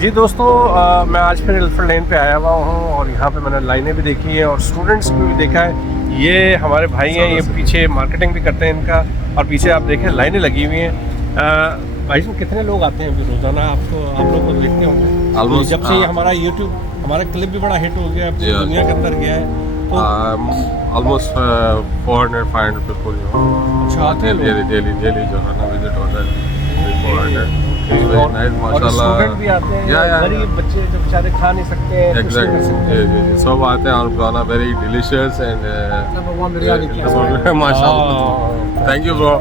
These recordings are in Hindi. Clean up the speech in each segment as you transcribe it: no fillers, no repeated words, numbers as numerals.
जी दोस्तों, मैं आज फिर एलिफेंट लेन पे आया हुआ हूँ और यहाँ पे मैंने लाइनें भी देखी हैं और स्टूडेंट्स को भी देखा है। ये हमारे भाई हैं, ये पीछे मार्केटिंग भी करते हैं इनका, और पीछे आप देखें लाइनें लगी हुई हैं। भाई साहब कितने लोग आते हैं रोज़ाना? आप लोग को देखते होंगे ऑलमोस्ट। जब से ये हमारा यूट्यूब हमारा क्लिप भी बड़ा हिट हो गया, पूरी दुनिया के अंदर गया है, तो ऑलमोस्ट 400-500 पीपल अच्छा आते हैं डेली जो है ना विजिट होता है 400। और स्टूडेंट भी आते हैं, गरीब बच्चे जो बेचारे खा नहीं सकते हैं। एग्जैक्टली जी सब आते हैं और खाना वेरी डिलीशियस एंड माशाल्लाह। Thank you bro.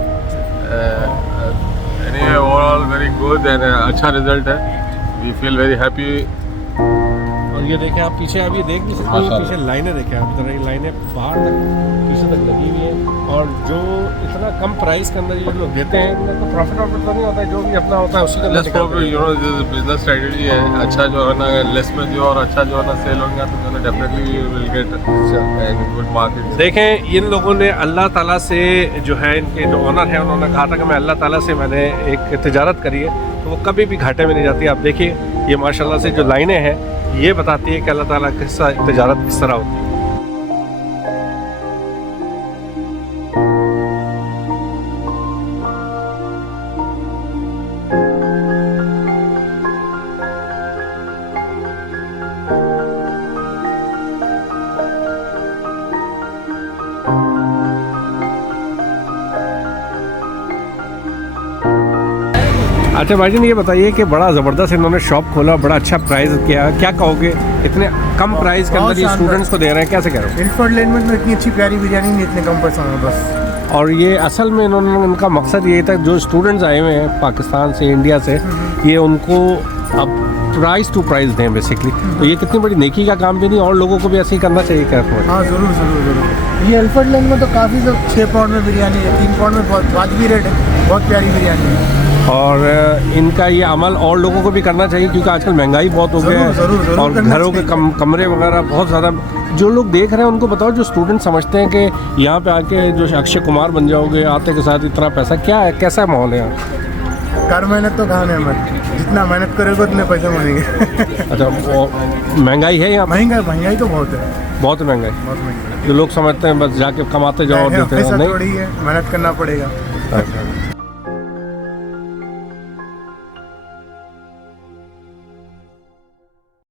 Anyway overall very good and अच्छा रिजल्ट है। We feel very happy. और ये देखें आप पीछे, आप ये देख नहीं सकते, ये पीछे लाइनें देखें आप, इधर ये लाइनें बाहर तक पीछे तक लगी हुई हैं। और जो इतना कम प्राइस के अंदर ये लोग देते हैं, इनका तो प्रॉफिट तो नहीं होता है, जो भी अपना होता है उसी का बिजनेस स्ट्रेटजी है। अच्छा जो है ना लेस में जो और अच्छा जो है ना सेल होगा तो जो है definitely you will get good market. देखें इन लोगों ने अल्लाह ताला से जो है, इनके जो ओनर है उन्होंने कहा था कि मैं अल्लाह ताला से मैंने एक तिजारत करी है तो वो कभी भी घाटे में नहीं जाती। आप देखिए ये माशाल्लाह से जो लाइनें हैं ये बताती है कि अल्लाह ताला किस तिजारत किस तरह होती है। अच्छा भाईजान ये बताइए कि बड़ा ज़बरदस्त इन्होंने शॉप खोला, बड़ा अच्छा प्राइस किया, क्या कहोगे इतने कम प्राइस के अंदर ये स्टूडेंट्स को दे रहे हैं, कैसे कह रहे हो? एलिफेंट लेन में तो इतनी अच्छी प्यारी बिरयानी नहीं, इतने कम पैसों में बस। और ये असल में इन्होंने, उनका मकसद ये था जो स्टूडेंट्स आए हुए हैं पाकिस्तान से, इंडिया से, ये उनको अब प्राइस टू प्राइस दें बेसिकली। तो ये कितनी बड़ी नेकी का काम भी नहीं, और लोगों को भी ऐसे ही करना चाहिए क्या? हाँ ज़रूर ज़रूर ज़रूर। ये एलिफेंट लेन में तो काफ़ी सब 6 पाउंड में बिरयानी है, 3 पाउंड में बहुत वाजिबी रेट है, बहुत प्यारी बिरयानी है। और इनका ये अमल और लोगों को भी करना चाहिए क्योंकि आजकल महंगाई बहुत हो गया है और घरों के कमरे वगैरह बहुत ज़्यादा। जो लोग देख रहे हैं उनको बताओ, जो स्टूडेंट समझते हैं कि यहाँ पे आके जो अक्षय कुमार बन जाओगे आते के साथ इतना पैसा, क्या है, कैसा माहौल है यहाँ? कर मेहनत तो खाने में, जितना मेहनत करेगा उतने पैसे मिलेंगे। अच्छा महंगाई है यहाँ? महंगाई तो बहुत है, बहुत महंगाई। बहुत महंगाई। जो लोग समझते हैं बस जाके कमाते जाओ, देते हैं, नहीं, मेहनत करना पड़ेगा।